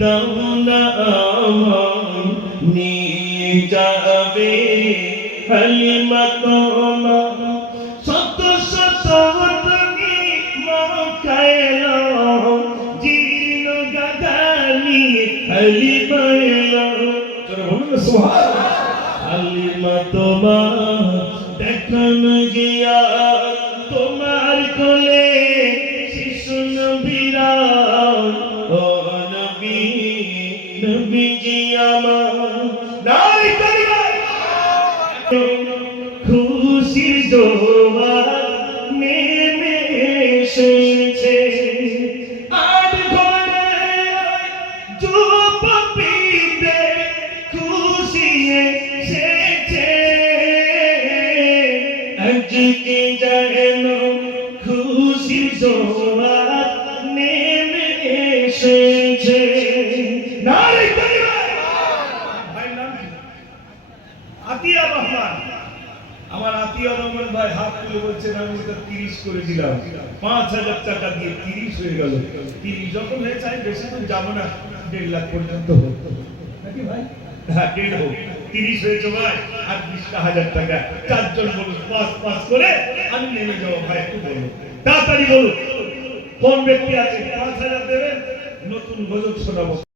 দাওনা আমার নিয়ে যাবে হালিমা তোমার শত শত তুমি মক্কায়লো জীর্ণ গাদানি হালিমা এলো তোরা বলুন না সুবহানাল্লাহ হালিমা তোমার দেখান গিয়া তোমার কোলে শিশু নবীরা নবীজি আমার নাই করিবার খুশির জোয়ার নেমে এসেছে আর ঘরে যুবপীতে খুশি এসেছে আজকে যেন খুশির জোয়ার নেমে এসেছে আতিয়া রহমান আমার আতিয়া রহমান ভাই হাত তুলে বলছেন আমি এটা 30 করে দিলাম 5000 টাকা দিয়ে 30 হয়ে গেল 30 যখন হয়ে চাই বেশি তো যাব না 1.5 লাখ পর্যন্ত নাকি ভাই হ্যাঁ 30 হয়েছে ভাই আর 20,000 টাকা চারজন বলুন 5 করে আমি নেমে যাব ভাই একটু বলুন তাড়াতাড়ি বলুন কোন ব্যক্তি আছে 5000 দেবেন নতুন গজল শোনাবো।